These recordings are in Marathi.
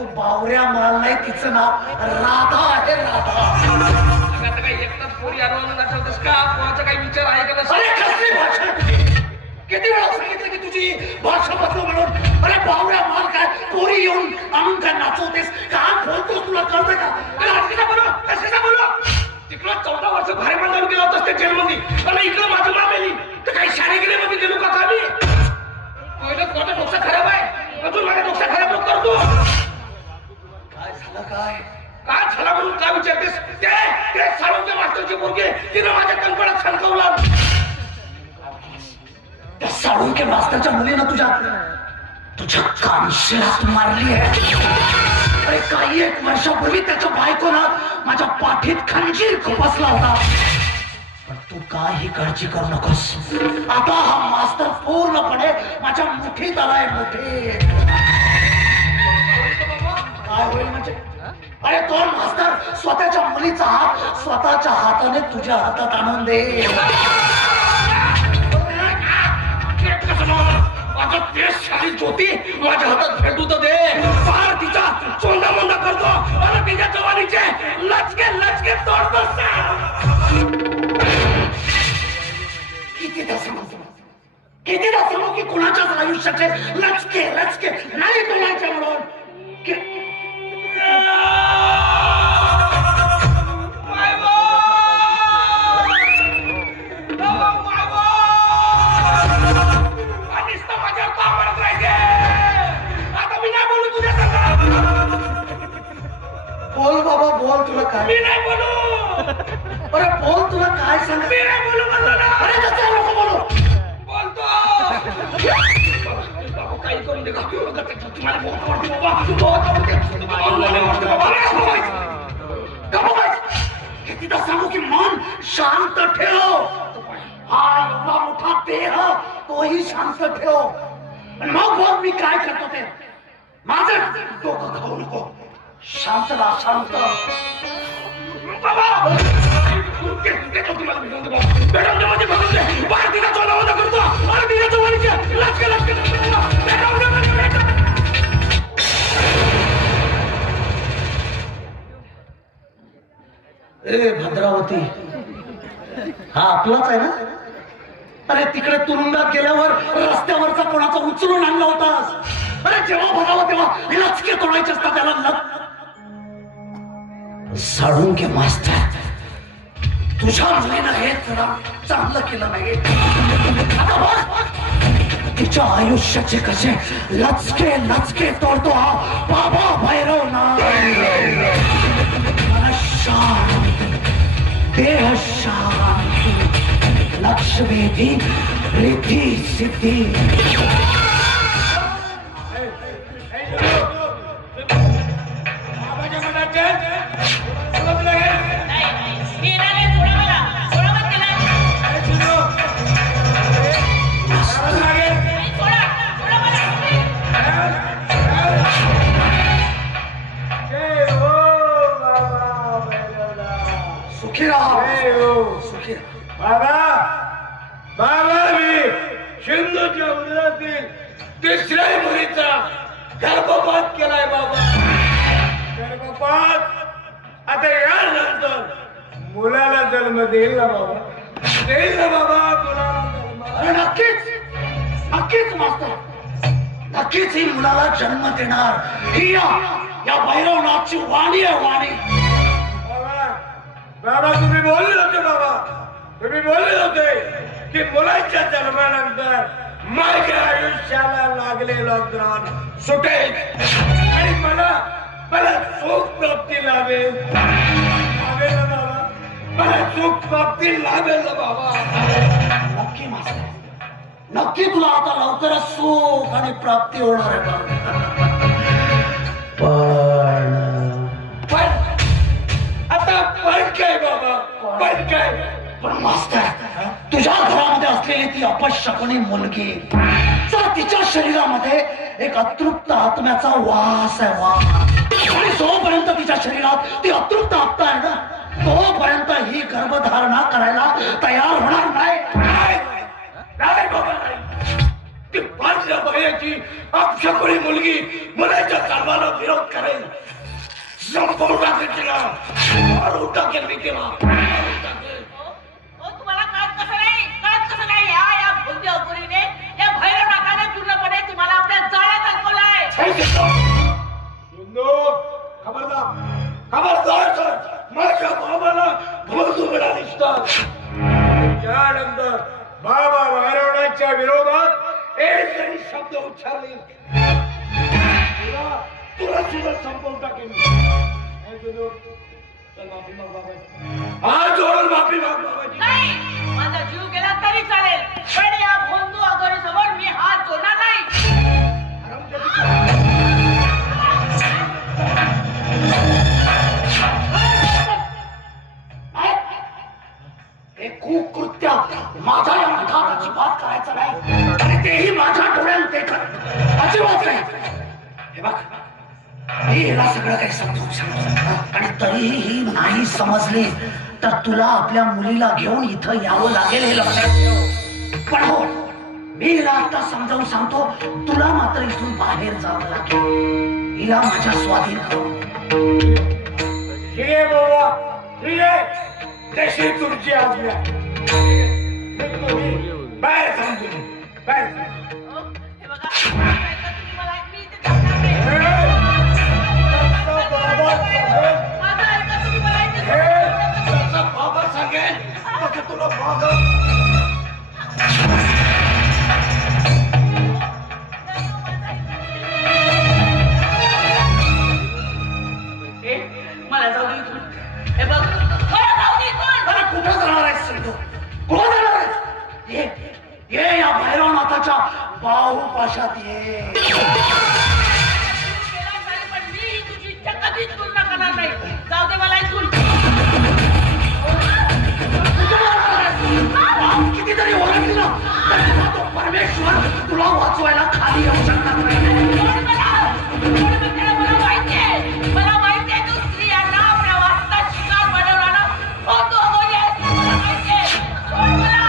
तो बावऱ्या माल नाही, तिचं नाव राधा आहे. राधा. आता काही एकटाच पोरी आणून नसवतस का? कोणाचा काही विचार आहे का? अरे कसली भाषा तुझी? किती वेळा सांगितलं की तुझी भाषा बदलू म्हणून? अरे बावऱ्या माल काय, पोरी येऊन आणून काय नाचवतेस? काय बोलतोस, तुला कळतं का? कशाचा बोलो? कशाचा बोलो? तिकडं 14 वर्ष भारी बांधून गेला होतास त्या जेलमध्ये, आणि इकडं माझं माम आली तर काही शाळेगिरीमध्ये गेलो का कामी? पहिलं कोणतं डोकसा खराब आहे, अजून माझ्या डोकसा खराब नको करतो. काय झालं? काय झाला म्हणून काय विचारतेस? ते साळुंके मास्टरची मुलगी, तिनं माझ्या कणपणात छणकवला. त्या साळुंके मास्तरच्या मुलीनं तुझ्या कानशिलात मारली आहे. अरे काही 1 वर्षापूर्वी त्याच्या बायकोनं माझ्या पाठीत खंजीर खुपसला होता. पण तू काही काळजी करू नकोस. आता हा मास्तर पूर्णपणे माझ्या मुठीत आलाय. मुठीत. काय होईल म्हणजे? अरे तो मास्तर स्वतःच्या मुलीचा हात स्वतःच्या हाताने तुझ्या हातात आणून दे. आता तेच शाळेत ज्योती माझ्या हातात भेटू तर दे. फार तिचा चोंदा मोंदा करतो आणि तिच्या जवानीचे लचके तोडतो. कितीदा सांगू की कुणाच्याच आयुष्याचे लचके नाही तोडायचे म्हणून. बोल बाबा बोल, तुला काय? मी नाही बोलू. अरे बोल, तुला काय सांग? मी नाही बोलू म्हणतो ना. अरे कसं नको बोलू? बोलतो. काही करून दे का? तुम्हाला बहुत आवडते बाबा, बहुत आवडते. कितीदा सांगू की मन शांत ठेव. हा एवढा मोठा देह तोही शांत ठेव. मग बघ मी काय करतो ते. माझं डोकं खाऊ नको. शांत राहा, शांत. बाबा तुम्हाला भेटून दे बाहेर तिला चोला करतो आणि तिच्या जवानीचे लचके ए भद्रावती, हा आपलाच आहे ना? अरे तिकडे तुरुंगात गेल्यावर रस्त्यावरचा कोणाचा उचलून आणला होतास. अरे जेव्हा बघावं तेव्हा लचके तोडायचे असतात त्याला. साळुंके मास्टर, तुझ्या मुलीनं हे जरा चांगलं केलं नाही. आता बघ तिच्या आयुष्याचे कसे लचके तोडतो हा बाबा भैरव ना. शांत, देह शांत, लक्ष्मी धी रिद्धी सिद्धी. बाबा मी सिंधूच्या उदरातील तिसऱ्या मुलीचा गर्भपात केलाय बाबा. गर्भपात आता यानंतर मुलाला जन्म देईल ना बाबा? देईल ना बाबा मुलाला जन्म? अरे नक्कीच मास्तर, नक्कीच ही मुलाला जन्म देणार. ही या भैरवनाथची वाणी आहे, वाणी. बाबा तुम्ही बोलले होते, बाबा तुम्ही बोलले होते की मुलाच्या जन्मानंतर माझ्या आयुष्याला लागलेलं ग्रहण सुटेल आणि मला सुख प्राप्ती लाभेल ना बाबा. मला सुख प्राप्ती लाभेल ना बाबा. नक्की मास्तर, नक्की तुला आता लवकरच सुख आणि प्राप्ती होणार आहे बाबा. पण काय बाबा, पण काय? पण मास्तर, तुझ्या घरामध्ये असलेली ती अपशकुनी मुलगी, जर तिच्या शरीरामध्ये एक अतृप्त आत्म्याचा वास आहे, वास. आणि जोपर्यंत तिच्या शरीरात ती अतृप्त आत्मा आहे ना, तोपर्यंत ही गर्भधारणा करायला तयार होणार नाही. नाही बाबा, नाही. ती 5 बायाची अपशकुनी मुलगी मुलाच्या कर्माला विरोध करेल, संपूर्ण टाकेल तिला, मारून टाकेल मी तिला, मारून टाकेल. तुम्हाला कळत कसं नाही या भोंद्या अपुरीने, या भैरवनाथाने पूर्णपणे तुम्हाला आपल्या जाळ्यात अडकवलंय. खबरदार सर, माझ्या बाबाला भोंदू मिळालीसतात. त्यानंतर बाबा भैरवनाथच्या विरोधात एक जरी शब्द उच्चारले तुला सुद्धा संपवून टाकेल. हात जोडून माफी माग बाबाजी. नाही, माझा जीव गेला तरी चालेल, पण या भोंदू अगोरी समोर मी हात जोडणार नाही. हे कुकृत्य माझ्या या मुखात अजिबात करायचं नाही, आणि तेही माझ्या डोळ्यात देखत अजिबात नाही. हे बघ, मी हिला सगळं काही समजून सांगतो, आणि तरीही ही नाही समजली तर तुला आपल्या मुलीला घेऊन इथं यावं लागेल हे लक्षात ठेव. पण हो, मी हिला आता समजावून सांगतो, तुला मात्र इथून बाहेर जावं लागेल, हिला माझ्या स्वाधीन करून. ठीक आहे बाबा, ठीक आहे, तशी तुमची आज्ञा. बाहेर सांगतो, बाहेर हे बघा, तुम्ही मला मी इथे थांबणार नाही. माझं ऐका, तुम्ही मला इथे बाबा सांगेल तसं तुला बाबा. मला जाऊ दे इथून. हे बघ, मला जाऊ दे इथून. अरे कुठं जाणार आहेस सिंधू, कुठं जाणार आहेस? ये ये या भैरवनाथाच्या बाहुपाशात ये. केला नाही, पण मी तुझी इच्छा कधीच पूर्ण करणार नाही. जाऊ दे मला इथून. कितीतरी ओरडली ना तरी तो परमेश्वर तुला वाचवायला खाली येऊ शकणार नाही. मला माहितीये तू स्त्रियांना आपल्या वाचतात शिकार बनवला. हो तू अगोदर आहेस, मला माहितीये. सोड मला.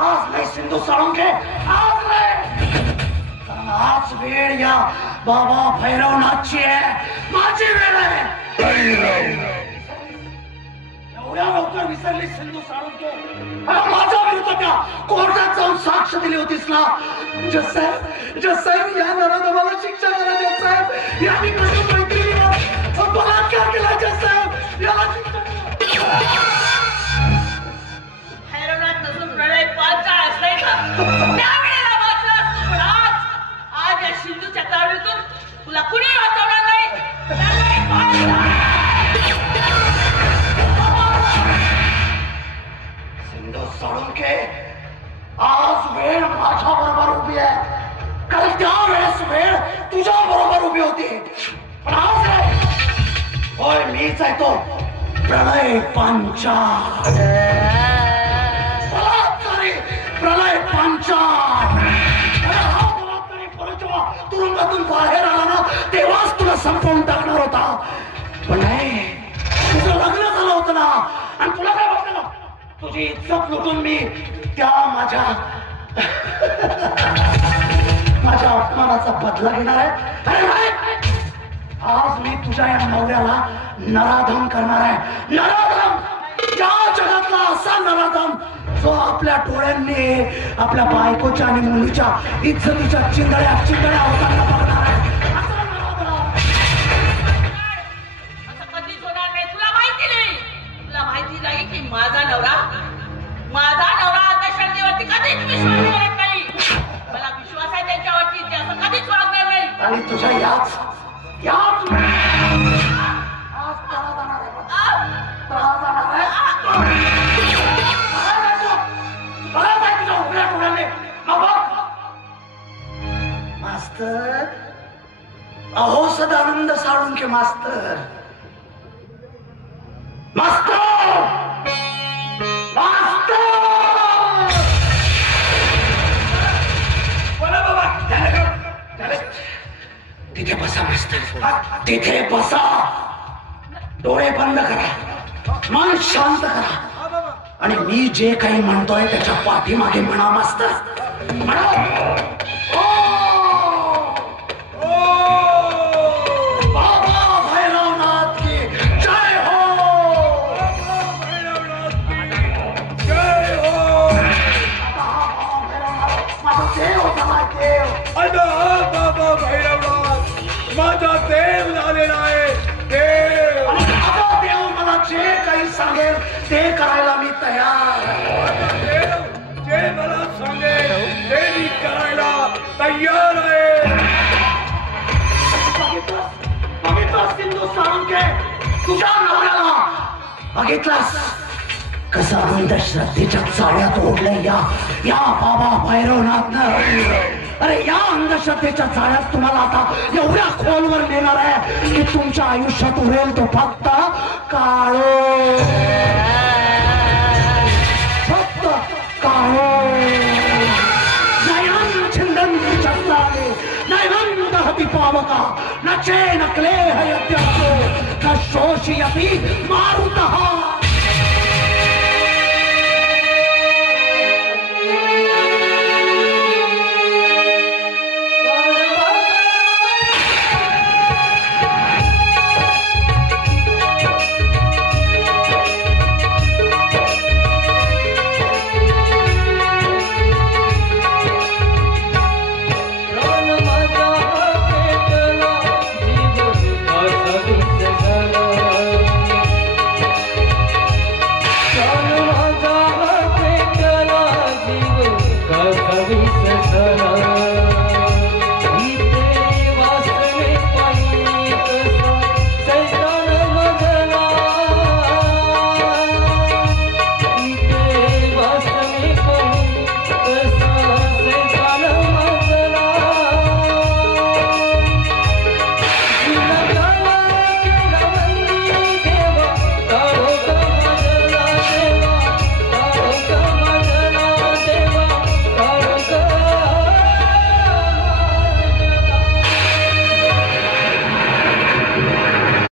आज नाही सिंधू साळुंखे, आज नाही, कारण आज वेळ या बाबा भैरवनाथची आहे, माझी वेळ आहे. एवढ्या लवकर विसरली सिंधू साळुंखे? अरे माझ्या विरुद्ध त्या कोर्टात जाऊन साक्ष दिली होतीस ना. जज साहेब, या नराधमाला शिक्षा करा. जज साहेब, यांनी कसं मैत्रिणीवर बलात्कार केला. जज साहेब, याला शिक्षा करा. भैरवनाथ नसून प्रलय पालचा असलाय का? त्यावेळेला वाचला असतो, पण आज या सिंधूच्या तावडीतून तुला कुणी वाचवणार नाही. प्रलय पालचा. सिंधू साळुंखे, आज वेळ माझ्या बरोबर उभी आहे, कारण त्यावेळेस वेळ तुझ्या बरोबर उभी होती. पण आज नाही. होय, मीच आहे तो प्रलय पांचाल, बलात्कारी प्रलय पांचाल. हा बलात्कारी परत जेव्हा तुरुंगातून बाहेर आला ना, तेव्हाच तुला संपवून टाकणार होता. पण नाही, तुझं लग्न झालं होतं ना, आणि तुला काय वाटलं ना, तुझी इज्जत लुटून मी त्या माझ्या अपमानाचा बदला घेणार आहे. अरे नाही, आज मी तुझ्या या नवऱ्याला नराधम करणार आहे. नराधम, या जगातला असा नराधम जो आपल्या डोळ्यांनी आपल्या बायकोच्या आणि मुलीच्या इज्जतीच्या चिंधड्या होताना बघणार आहे. असा नराधम. असं कधीच होणार नाही. तुला माहिती नाही की माझा नवरा अंधश्रद्धेवरती कधीच विश्वास करत नाही. मला विश्वास आहे त्याच्यावरती, ते असं कधीच वागणार नाही. आणि तुझ्या याच आज त्रास जाणार आहे. तुझ्या उघड्या डोळ्याने मास्तर, अहो सदानंद साळुंखे मास्तर, मास्तर, मास्तर. बोला बाबा, तिथे बसा मास्तर, तिथे बसा. डोळे बंद करा, मन शांत करा हा बाबा. आणि मी जे काही म्हणतोय त्याच्या पाठीमागे म्हणा मास्तर. म्हणा बाबा भैरवनाथ की जय हो. जय हो. माझा देव झाला देव. आता हा बाबा भैरवनाथ माझा देव झालेला आहे. देव आणि माझा देव मला जे काही सांगेल ते करायला मी तयार आहे. माझा देव जे मला सांगेल ते मी करायला तयार आहे. बघितलास सिंधू साळुंखे, तुझ्या नवऱ्याला बघितलास कसं अंधश्रद्धेच्या चाळ्यात ओढलंय या बाबा भैरवनाथनं. अरे या अंधश्रद्धेच्या चाळ्यात तुम्हाला आता एवढ्या खोलवर नेणार आहे की तुमच्या आयुष्यात उरेल तो फक्त काळो, फक्त काळो. नयन छिंदन्ति शस्त्राणि नैवं दहति पावका न चेन क्लेह यद्यस्यो न शोषयति मारुतः.